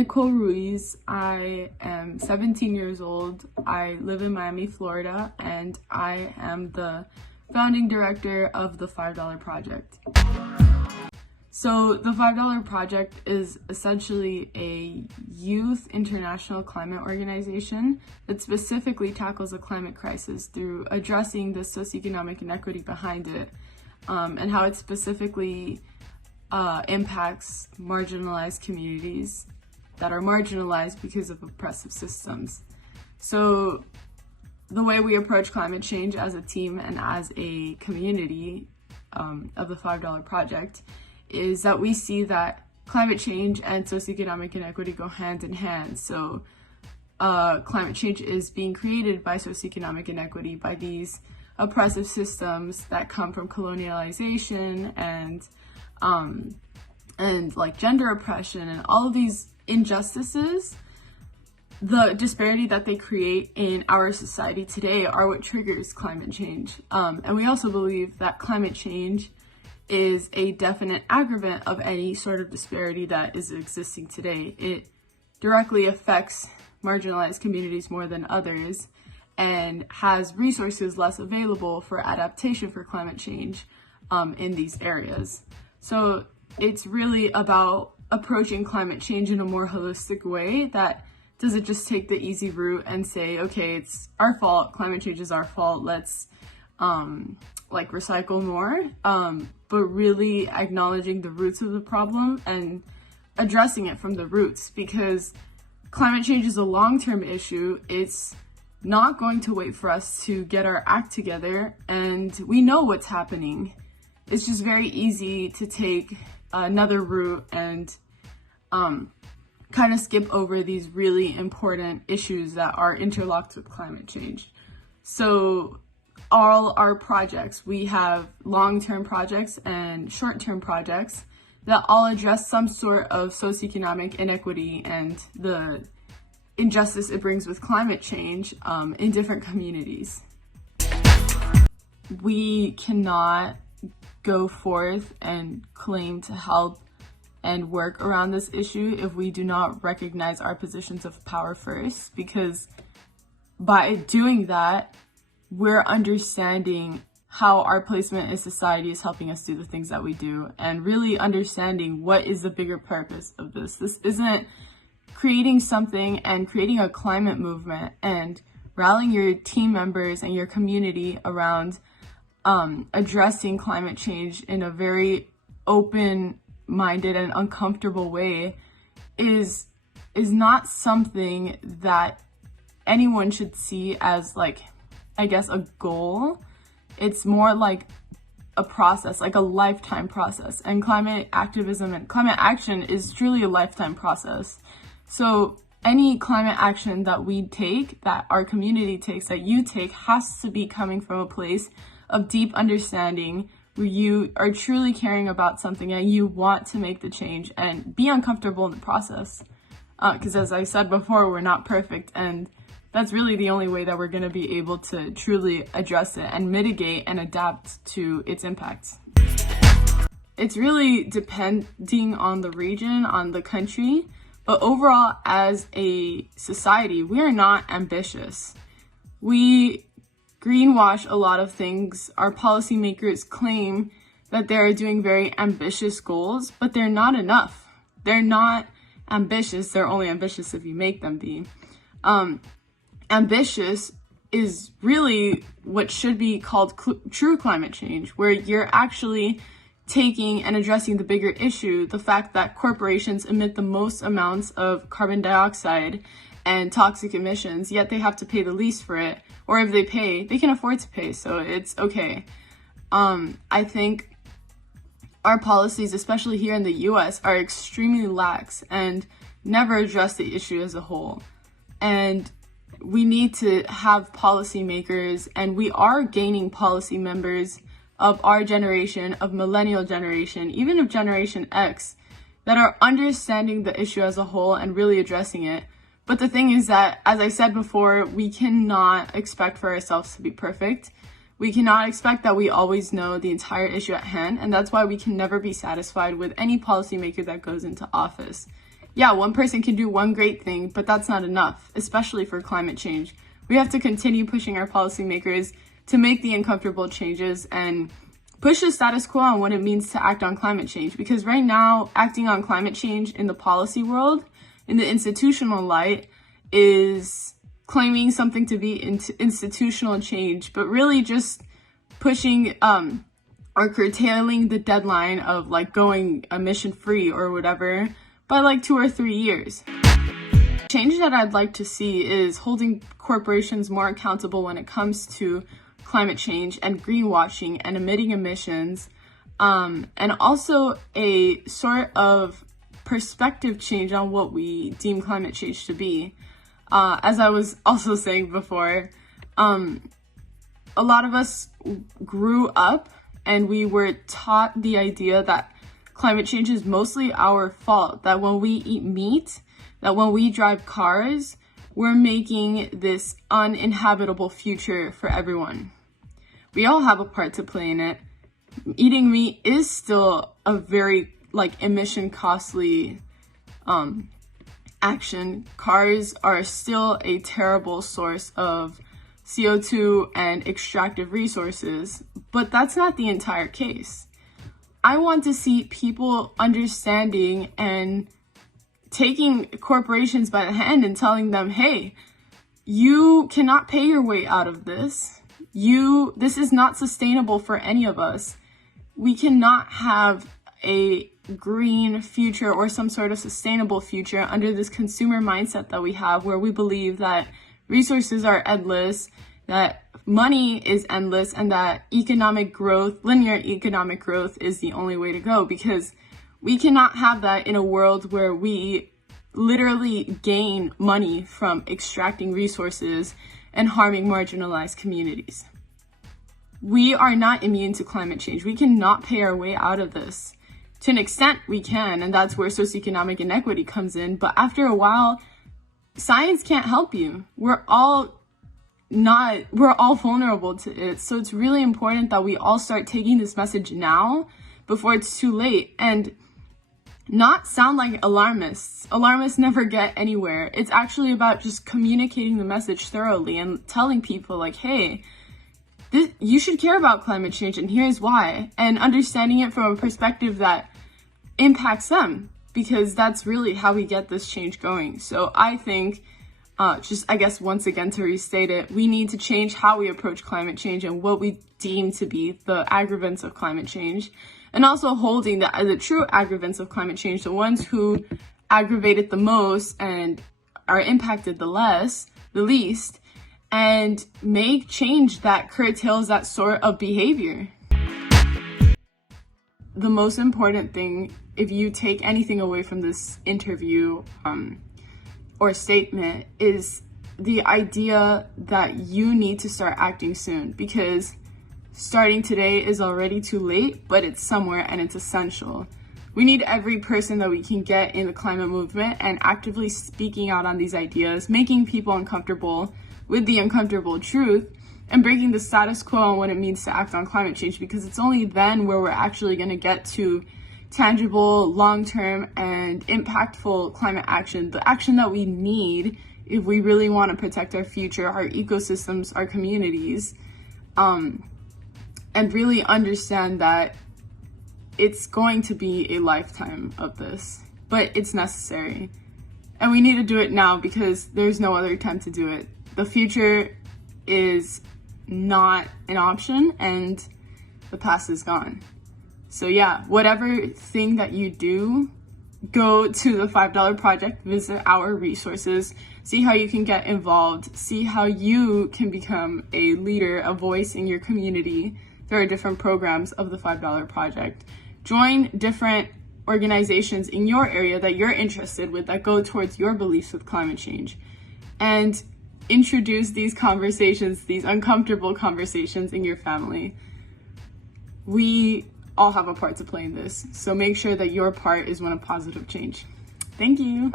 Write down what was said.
Nichole Ruiz. I am 17 years old. I live in Miami, Florida, and I am the founding director of the $5 So the $5 Project is essentially a youth international climate organization that specifically tackles the climate crisis through addressing the socioeconomic inequity behind it, and how it specifically impacts marginalized communities that are marginalized because of oppressive systems. So the way we approach climate change as a team and as a community of the $5 Project is that we see that climate change and socioeconomic inequity go hand in hand. So climate change is being created by socioeconomic inequity, by these oppressive systems that come from colonialization and like gender oppression and all of these injustices. The disparity that they create in our society today are what triggers climate change. And we also believe that climate change is a definite aggravant of any sort of disparity that is existing today. It directly affects marginalized communities more than others and has resources less available for adaptation for climate change in these areas. So it's really about approaching climate change in a more holistic way that doesn't just take the easy route and say, okay, it's our fault, climate change is our fault, let's like recycle more, but really acknowledging the roots of the problem and addressing it from the roots, because climate change is a long-term issue. It's not going to wait for us to get our act together, and we know what's happening. It's just very easy to take another route and kind of skip over these really important issues that are interlocked with climate change. So all our projects, we have long-term projects and short-term projects that all address some sort of socioeconomic inequity and the injustice it brings with climate change in different communities. We cannot go forth and claim to help and work around this issue if we do not recognize our positions of power first, because by doing that, we're understanding how our placement in society is helping us do the things that we do, and really understanding what is the bigger purpose of this. This isn't creating something and creating a climate movement and rallying your team members and your community around addressing climate change in a very open-minded and uncomfortable way is not something that anyone should see as, like, I guess, a goal. It's more like a process, like a lifetime process. And climate activism and climate action is truly a lifetime process. So any climate action that we take, that our community takes, that you take, has to be coming from a place of deep understanding, where you are truly caring about something and you want to make the change and be uncomfortable in the process. Because as I said before, we're not perfect, and that's really the only way that we're going to be able to truly address it and mitigate and adapt to its impacts. It's really depending on the region, on the country, but overall as a society, we are not ambitious. We greenwash a lot of things. Our policymakers claim that they're doing very ambitious goals, but they're not enough. They're not ambitious. They're only ambitious if you make them be. Ambitious is really what should be called true climate change, where you're actually taking and addressing the bigger issue, the fact that corporations emit the most amounts of carbon dioxide and toxic emissions, yet they have to pay the least for it, or if they pay, they can afford to pay, so it's okay. I think our policies, especially here in the US, are extremely lax and never address the issue as a whole. And we need to have policymakers, and we are gaining policy members of our generation, of millennial generation, even of Generation X, that are understanding the issue as a whole and really addressing it. But the thing is that, as I said before, we cannot expect for ourselves to be perfect. We cannot expect that we always know the entire issue at hand, and that's why we can never be satisfied with any policymaker that goes into office. yeah, one person can do one great thing, but that's not enough, especially for climate change. We have to continue pushing our policymakers to make the uncomfortable changes and push the status quo on what it means to act on climate change. Because right now, acting on climate change in the policy world, in the institutional light, is claiming something to be institutional change, but really just pushing or curtailing the deadline of like going emission free or whatever by like 2 or 3 years. Change that I'd like to see is holding corporations more accountable when it comes to climate change and greenwashing and emitting emissions, and also a sort of perspective change on what we deem climate change to be. As I was also saying before, a lot of us grew up and we were taught the idea that climate change is mostly our fault, that when we eat meat, that when we drive cars, we're making this uninhabitable future for everyone. We all have a part to play in it. Eating meat is still a very emission costly action. Cars are still a terrible source of CO2 and extractive resources, but that's not the entire case. I want to see people understanding and taking corporations by the hand and telling them, hey, you cannot pay your way out of this. This is not sustainable for any of us. We cannot have a green future or some sort of sustainable future under this consumer mindset that we have, where we believe that resources are endless, that money is endless, and that economic growth, linear economic growth, is the only way to go, because we cannot have that in a world where we literally gain money from extracting resources and harming marginalized communities. We are not immune to climate change. We cannot pay our way out of this. To an extent, we can, and that's where socioeconomic inequity comes in. But after a while, science can't help you. We're all vulnerable to it. So it's really important that we all start taking this message now before it's too late, and not sound like alarmists. Alarmists never get anywhere. It's actually about just communicating the message thoroughly and telling people like, hey, you should care about climate change and here's why, and understanding it from a perspective that impacts them, because that's really how we get this change going. So I think, I guess once again to restate it, we need to change how we approach climate change and what we deem to be the aggravants of climate change, and also holding the true aggravants of climate change, the ones who aggravate it the most and are impacted the least, and make change that curtails that sort of behavior. The most important thing, if you take anything away from this interview or statement, is the idea that you need to start acting soon, because starting today is already too late, but it's somewhere and it's essential. We need every person that we can get in the climate movement and actively speaking out on these ideas, making people uncomfortable with the uncomfortable truth, and breaking the status quo on what it means to act on climate change, because it's only then where we're actually going to get to tangible, long-term, and impactful climate action, the action that we need if we really want to protect our future, our ecosystems, our communities, and really understand that it's going to be a lifetime of this, but it's necessary. And we need to do it now, because there's no other time to do it. The future is not an option, and the past is gone. So yeah, whatever thing that you do, go to the $5 Project, visit our resources, see how you can get involved, see how you can become a leader, a voice in your community. There are different programs of the $5 Project. Join different organizations in your area that you're interested with, that go towards your beliefs with climate change, and introduce these conversations, these uncomfortable conversations, in your family. We all have a part to play in this, so make sure that your part is one of positive change. Thank you.